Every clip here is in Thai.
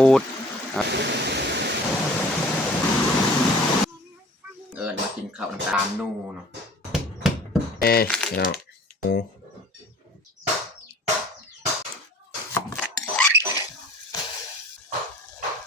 กรูดมากินข้าวตามนูเนาะเนาะหมู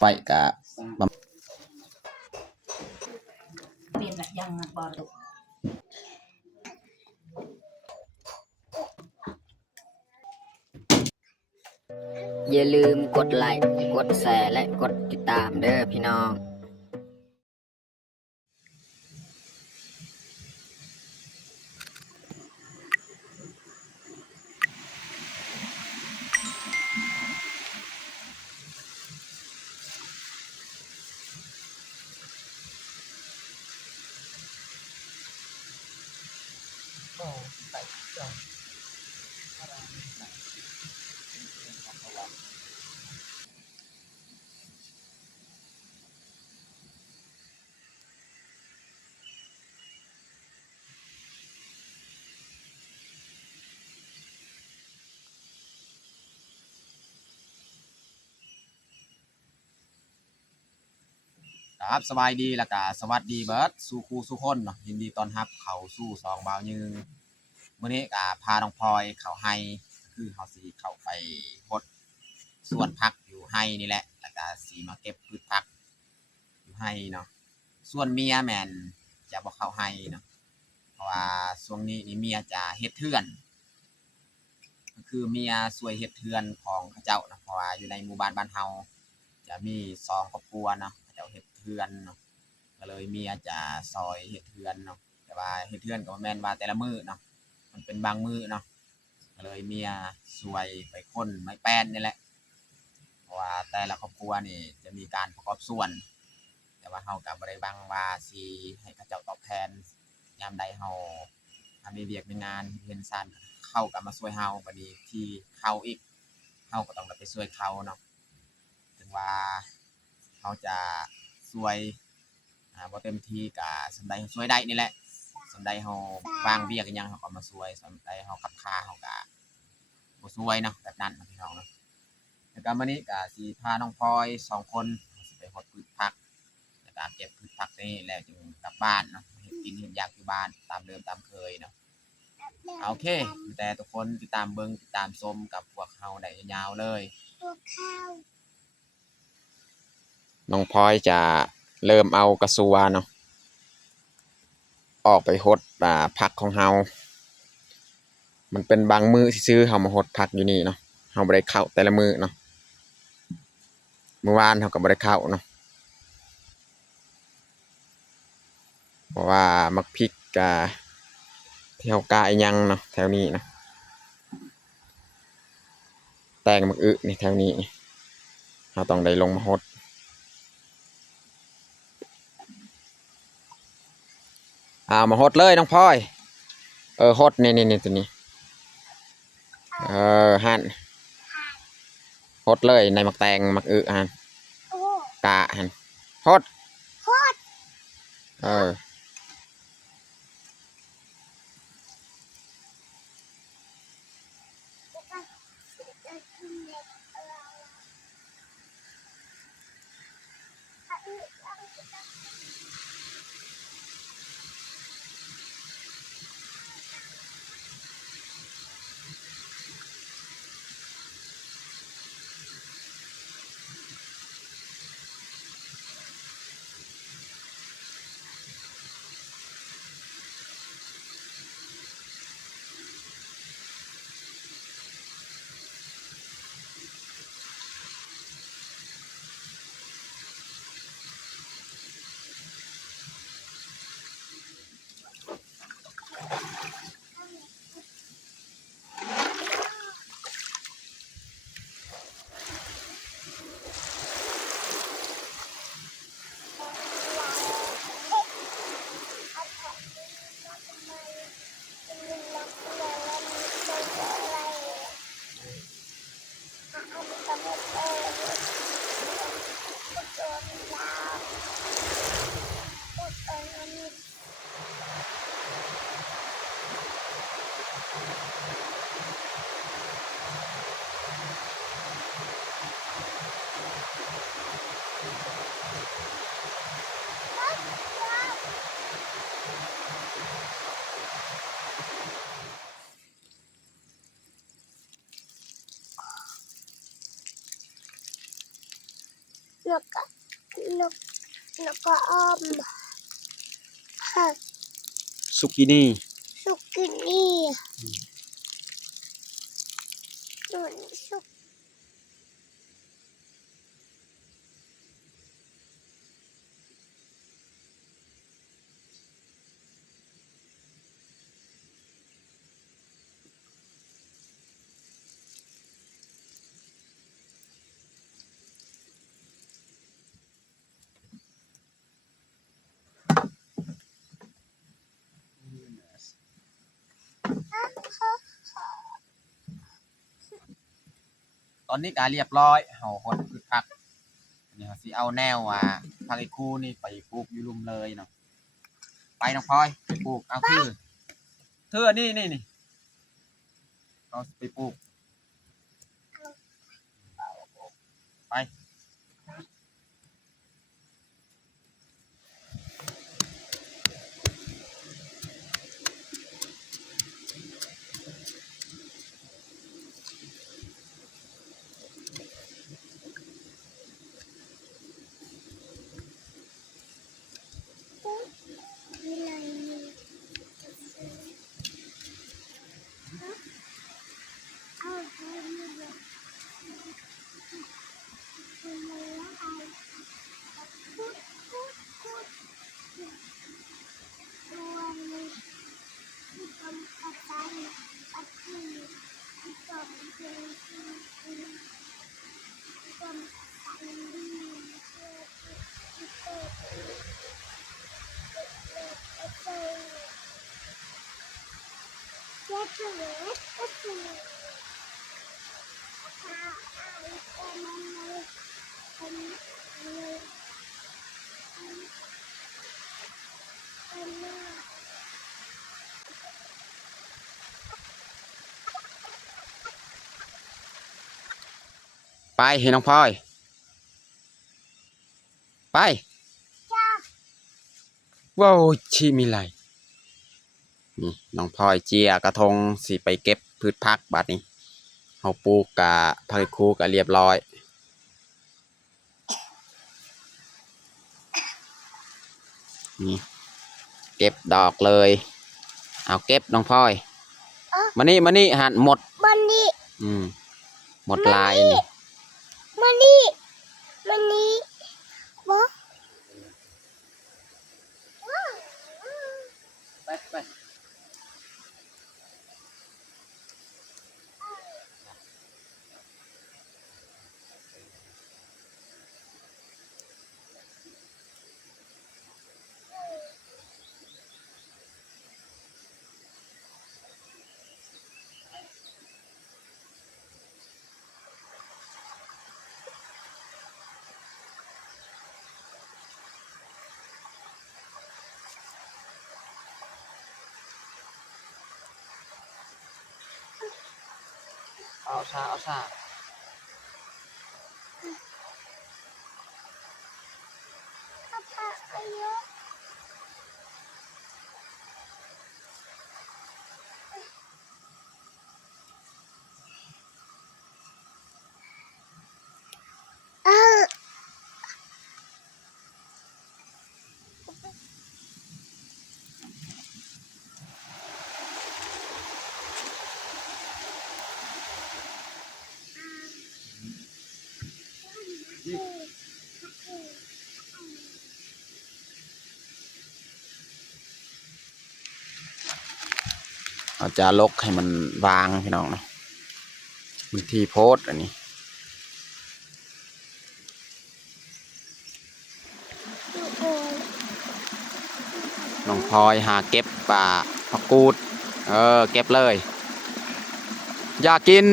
ไปกะเปลี่ยนแบบยังปอดุอย่าลืมกดไลค์กดแชร์และกดติดตามเด้อพี่น้องครับสบายดีแล้วก็สวัสดีเบิร์ดสู่ครูสู่คนเนาะยินดีต้อนรับเข้าสู่สองบ่าวยืนมื้อนี้ก็พาน้องพลอยเข้าไห้คือเฮาสิเข้าไปพดสวนผักอยู่ไห้นี่แหละแล้วก็สิมาเก็บพืชผักอยู่ไห้เนาะส่วนเมียแม่นจะบ่เข้าไห้เนาะเพราะว่าช่วงนี้นี่เมียจะเฮ็ดเทือนก็คือเมียช่วยเฮ็ดเทือนของเขาเจ้านะเพราะว่าอยู่ในหมู่บ้านเฮาจะมี2ครอบครัวเนาะเขาเจ้าเฮ็ดเทือนเนาะก็เลยเมียจะซอยเฮ็ดเทือนเนาะแต่ว่าเฮ็ดเทือนก็บ่แม่นว่าแต่ละมื้อเนาะมันเป็นบางมื้อเนาะก็เลยเมียช่วยไปค้นไม้แป้นนี่แหละเพราะว่าแต่ละครอบครัวนี่จะมีการประกอบส่วนแต่ว่าเฮาก็บ่ได้หวังว่าสิให้เขาเจ้าตอบแทนยามใดเฮามีเวียกมีงานเฮ็ดซ่านเขาก็มาช่วยเฮาบัดนี้ที่เขาอีกเฮาก็ต้องไปช่วยเขาเนาะถึงว่าเฮาจะช่วยบ่เต็มที่ก็ส่ำใดเฮาช่วยได้นี่แหละส่ำใดเฮาวางเวียกอิหยังเฮาก็มาช่วยส่ำใดเฮาคับคาเฮาก็บ่ช่วยเนาะแบบนั้นนะพี่น้องเนาะแล้วก็มื้อนี้ก็สิพาน้องพลอย2คนสิไปฮดพืชผักแล้วก็เก็บพืชผักนี่แล้วจึงกลับบ้านเนาะเฮ็ดกินเฮ็ดอยากอยู่บ้านตามเดิมตามเคยเนาะโอเคแต่ทุกคนติดตามเบิ่งติดตามชมกับพวกเฮาได้ยาวๆเลยน้องพลอยจะเริ่มเอากระสัวเนาะออกไปหดผักของเฮามันเป็นบางมื้อที่ซื้อเฮามาหดผักอยู่นี่เนาะเฮาบ่ได้เข้าแต่ละมื้อเนาะเมื่อวานเฮาก็บ่ได้เข้าเนาะเพราะว่ามักพริกที่เฮากะอีหยังเนาะแถวนี้นะแตงมักอึนี่แถวนี้เฮาต้องได้ลงมาหดมาหดเลยน้องพลอยหดนี่ตัวนี้หั่นหดเลยในมักแตงมักอึหั่นกะหั่นหด แล้วก็แล้วแล้วก็อ้อมค่ะ สุกินี่ สุกินี่หนุนสุกตอนนี้ก็เรียบร้อยเฮาหดพืชผักนี่เขาสิเอาแนวผักไอ้คู่นี่ไปปลูกอยู่ลุมเลยเนาะไปน้องพลอยไปปลูกเอาเธอนี่เอาไปปลูกไปไปเห็นน้องพลอยไปว้าวชีมีไรนี่น้องพลอยเจียกระทงสิไปเก็บพืชผักบัดนี้เฮาปลูกกะผักคูกะเรียบร้อยนี่เก็บดอกเลยเอาเก็บน้องพลอยมานี่หันหมด มันนี่ หมดลายนี่ มันนี่บอ ไปเอาซาอายุเอาจะลกให้มันวางพี่น้องนะมันที่โพสอันนี้น้องพลอยหาเก็บป่าผักกูดเก็บเลยอยากกิน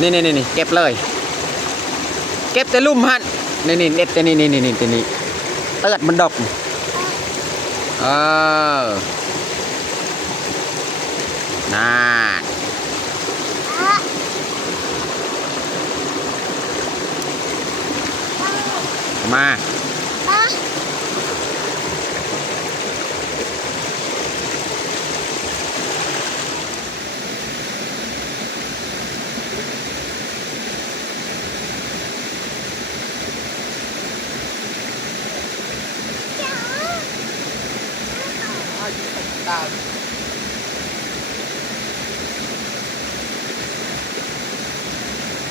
นี่เก็บเลยเก็บแต่ลุ่มหันนี่เน็ตนี่เติร์ดมันดกน่ามา ดาว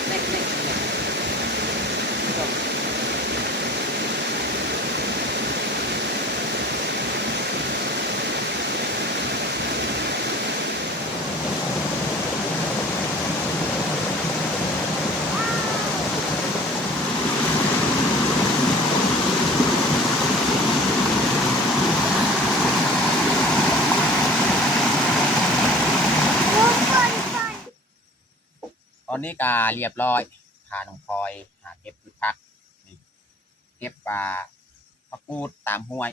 เล็กเล็กเนี่ยจบตอนนี้กาเรียบร้อยพาน้องพลอยหาเก็บพืชผักนี่เก็บปลาผักกูดตามห้วย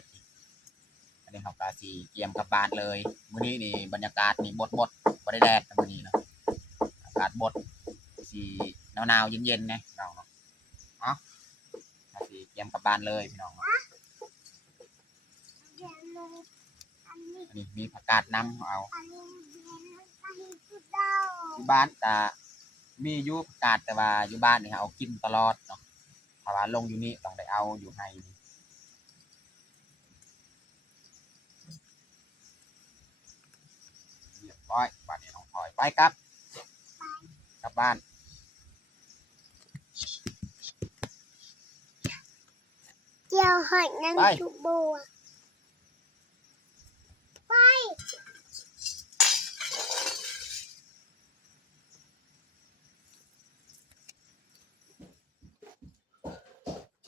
อันนี้เขากาสีเกียมกับบานเลยมื้อนี้นี่บรรยากาศนี่บดบ่ได้แดดนะมื้อนี้เนาะอากาศบดสีหนาวๆเย็นๆนะเราเนาะกาสีเกียมกับบานเลยพี่น้องเนาะอันนี้มีผักกาดน้ำเอาที่บ้านแต่มีอยู่ผักกาดแต่ว่าอยู่บ้านนี่เอากินตลอดเนาะถ้าว่าลงอยู่นี่ต้องได้เอาอยู่ให้เรียบร้อยบ้านนี้น้องพลอยไปครับกลับบ้าน เจียวหอยนาง ไป จุบัวไป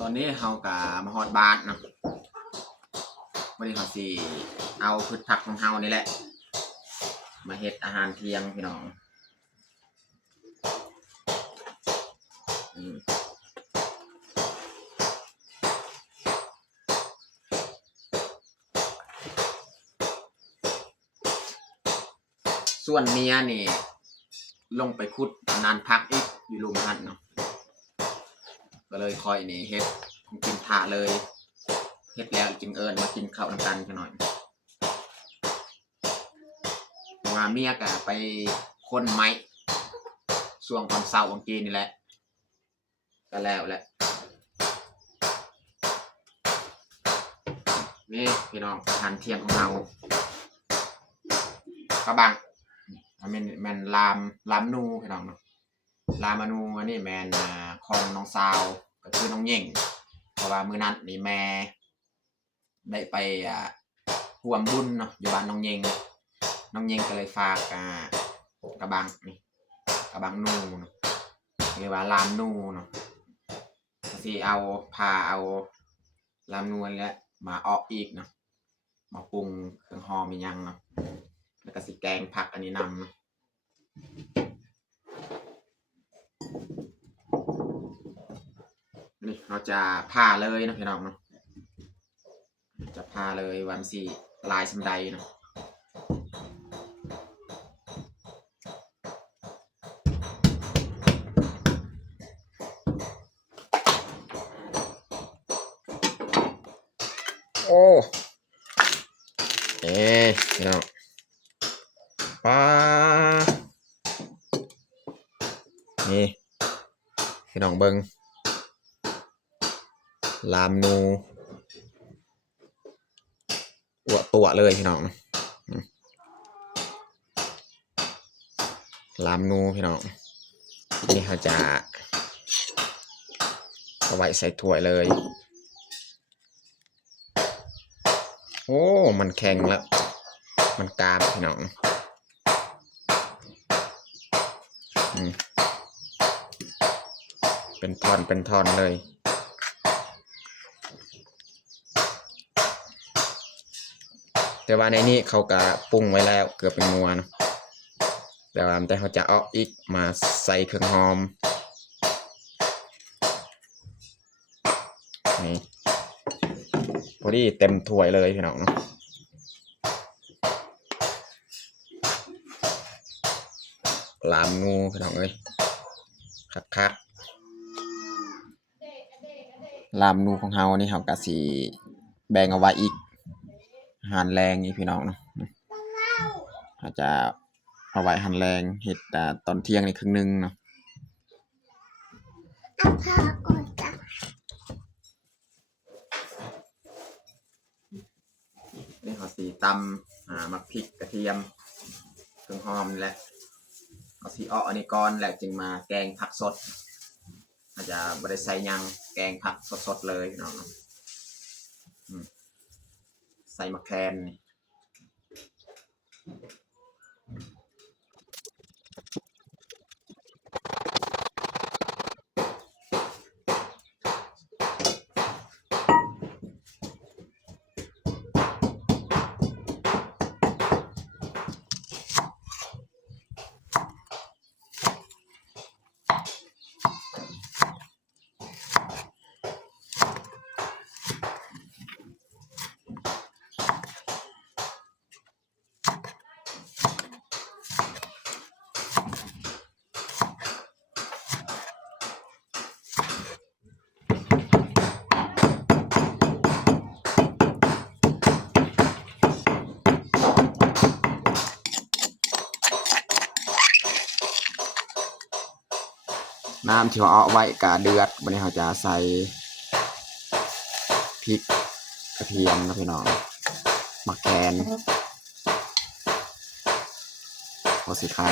ตอนนี้เฮากะมาฮอดบ้านเนาะวันนี้เขาสิเอาพืชผักของเฮานี่แหละ มาเฮ็ดอาหารเที่ยงพี่น้องส่วนเมียนี่ลงไปขุดนานพักอีกอยู่ลุมหันเนาะก็เลยคอยนี่เฮ็ดของกินทาเลยเฮ็ดแล้วจึงเอิญมากินข้าวนำกันกันหน่อยว่าเมียก็ไปค้นไม้ช่วงตอนเช้าวันกี้นี่แหละก็แล้วแหละนี่พี่น้องอาหารเที่ยงของเรากระบังแมนลามนูพี่น้องเนาะลามานูอันนี้แมนของน้องสาวก็คือน้องเย่งเพราะว่ามื้อนั้นนี่แม่ได้ไปร่วมบุญเนาะอยู่บ้านน้องเย่งก็เลยฝากกระบังนี่กระบังนูเนาะเรียกว่าลามนูเนาะสิเอาพาเอาลามนูนี่แหละมาออกอีกเนาะมาปรุงเครื่องหอมอีหยังเนาะแล้วก็สิแกงผักอันนี้นำเนาะนี่เราจะผ่าเลยนะพี่น้องเนาะจะผ่าเลยวันสี่ลายสำใดเนาะโอ้พี่น้องป้านี่พี่น้องเบิงลามนูตัวเลยพี่น้องลามนูพี่น้องนี่เขาจะเอาไว้ใส่ถ้วยเลยโอ้มันแข็งแล้วมันกรามพี่น้องเป็นท่อนเลยแต่ว่าในนี้เขาก็ปรุงไว้แล้วเกือบเป็นนัวเนาะแต่เขาจะเอาอีกมาใส่เครื่องหอมนี่พอดีเต็มถ้วยเลยพี่น้องเนาะลามงูพี่น้องเอ้ยคักลามนูของเฮานี่เฮากะสิแบ่งเอาไว้อีกหั่นแรงนี่พี่น้องเนาะอาจจะเอาไว้หั่นแรงเฮ็ดตอนเที่ยงนี่ครึ่งนึงเนาะ เอาผ้าก่อนจ้ะ นี่เขาสีต มักพริกกระเทียมเครื่องหอมนี่แหละเอาสีอ้ออันนี้ก่อนแหละจึงมาแกงผักสดอาจจะไม่ได้ใส่หยังแกงผักสดๆเลยพี่น้องใส่มะแคนนี่น้ำที่เราเอาไว้กะเดือดวันนี้เราจะใส่พริกกระเทียมนะพี่น้องมะแคนหัวสีไข่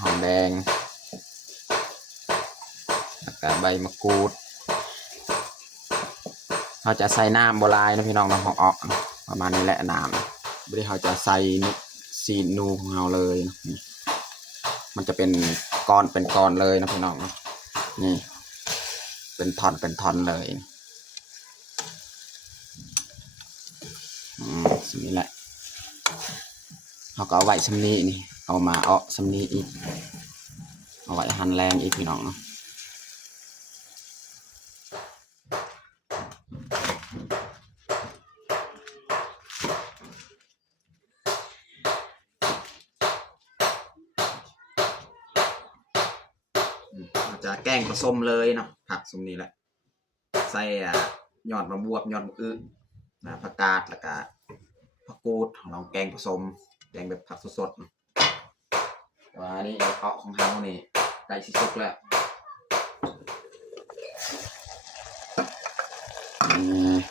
หอมแดงแล้วก็ใบมะกรูดเราจะใส่น้ำโบราณนะพี่น้องเราเอาประมาณนี้แหละน้ำวันนี้เราจะใส่ซีนนูของเราเลยนะมันจะเป็นก้อนเลยนะพี่น้องนี่เป็นท่อนเลยสำนี้แหละเขาก็เอาไว้สำนี้นี่เอามาสำนี้อีกเอาไว้หั่นแรงอีกพี่น้องเนาะจะแกงผสมเลยเนาะผักสมนี้แหละใส่ยอดมะบวบยอดมะอึผักกาดแล้วก็ผักกูดของเราแกงผสมแกงแบบผักสดๆแต่ว่านี่เอาของเฮานี่ได้สิสุกแล้ว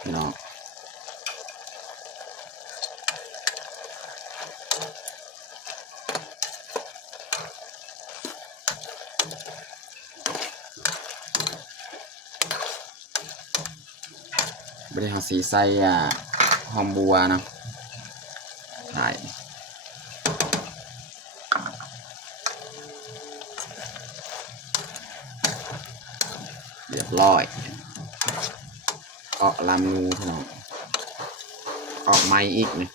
พี่น้องบริหารสีใส่หอมบัวนะใช่เรียบร้อยลามนูพี่น้องไม้อีกเนี่ย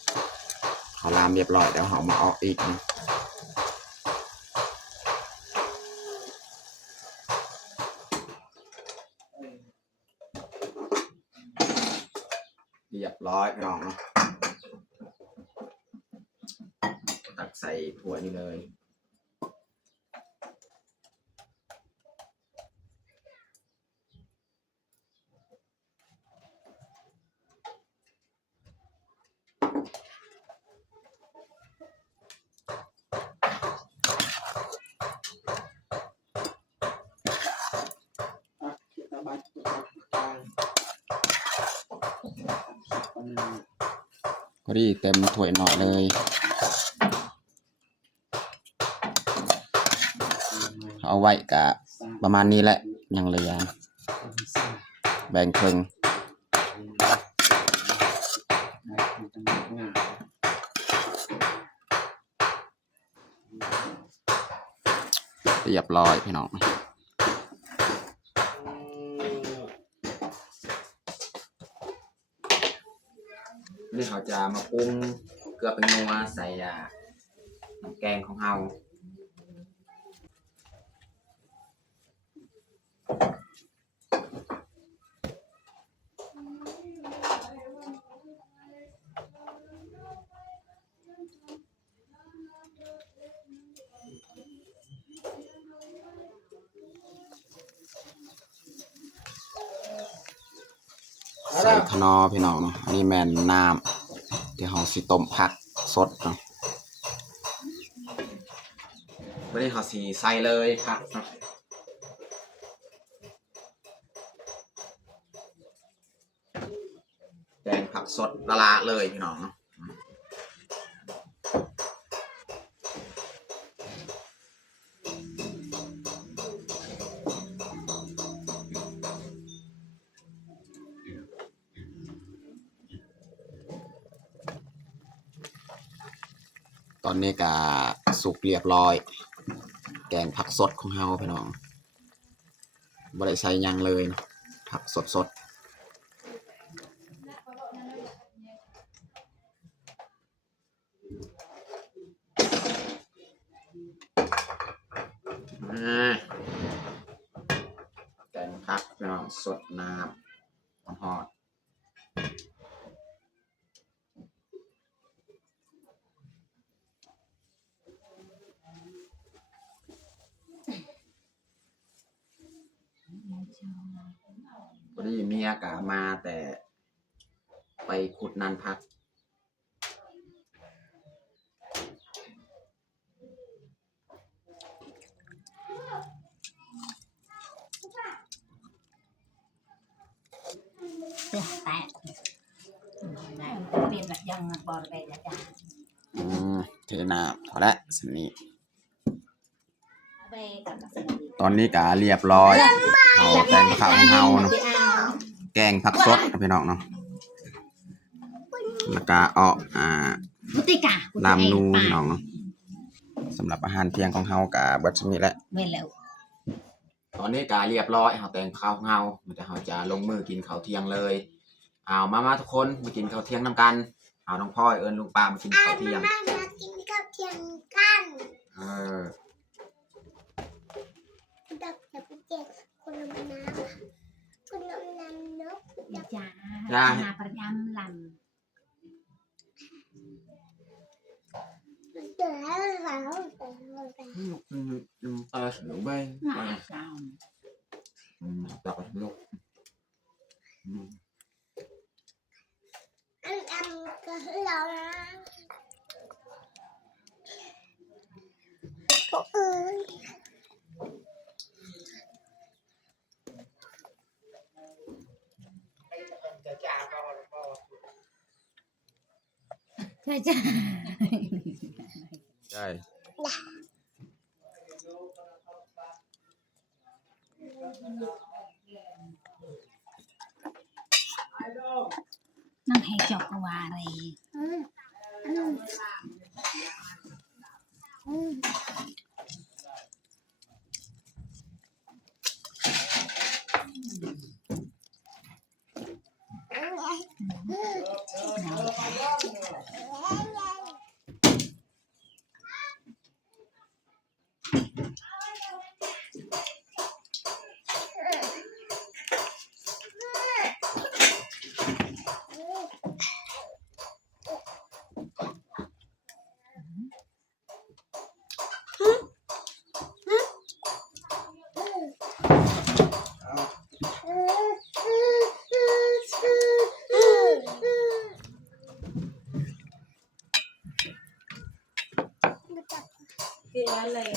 เขาลามเรียบร้อยแล้วเขามาอีกนะเรียบร้อยพี่น้องเนาะตักใส่ถ้วยนี่เลยพอดีเต็มถ้วยหน่อยเลยเอาไว้กะประมาณนี้แหละยังเหลือแบ่งครึ่งเรียบร้อยพี่น้องนี่เขาจะมาปรุงเกลือเป็นนัวใส่น้ำแกงของเราใส่ขนอพี่น้องเนาะอันนี้แมนน้ำที่เราสิต้มผักสดเนาะไม่ได้เขาสีใส่เลยผักเนาะแกงผัก ละลาเลยพี่น้องเนาะตอนนี้ก็สุกเรียบร้อยแกงผักสดของเฮาพี่น้องบ่ได้ใส่หยังเลยเนาะผักสดแกงผักพี่น้องสดน้ำฮอดพอดีเมียกะมาแต่ไปขุดนันพักเสียแตกเปลี่ยนแบบยังบอลไปจ้ะ เทน้ำพอแล้วสินี้ ไปกับ ตอนนี้กะเรียบร้อยเอาแกงผักของเฮาเนาะแกงผักสดนะพี่น้องเนาะแล้วก็เอามุติกา ลามนูพี่น้องเนาะสำหรับอาหารเที่ยงของเฮากะเบิดชนิดแล้ว ไม่แล้ว ตอนนี้กะเรียบร้อยเอาแกงข้าวของเฮามันจะเฮาจะลงมือกินข้าวเที่ยงเลยเอามาทุกคนมากินข้าวเที่ยงนำกันเอาน้องพ่อยเอิญลุงปามากินข้าวเที่ยง มากินข้าวเที่ยงกัน ดักแบบเจ็ดคนละน้ำคนละน้ำเนาะ จ้ามาประจำลำ เดี๋ยวเรา หนูเบ้ง ง่ายจัง ตักไปลูก อันก็เรานะโอ้ย ใช่จ้ะ ใช่ นั่งให้จบกว่าเลย กินแล้วเลย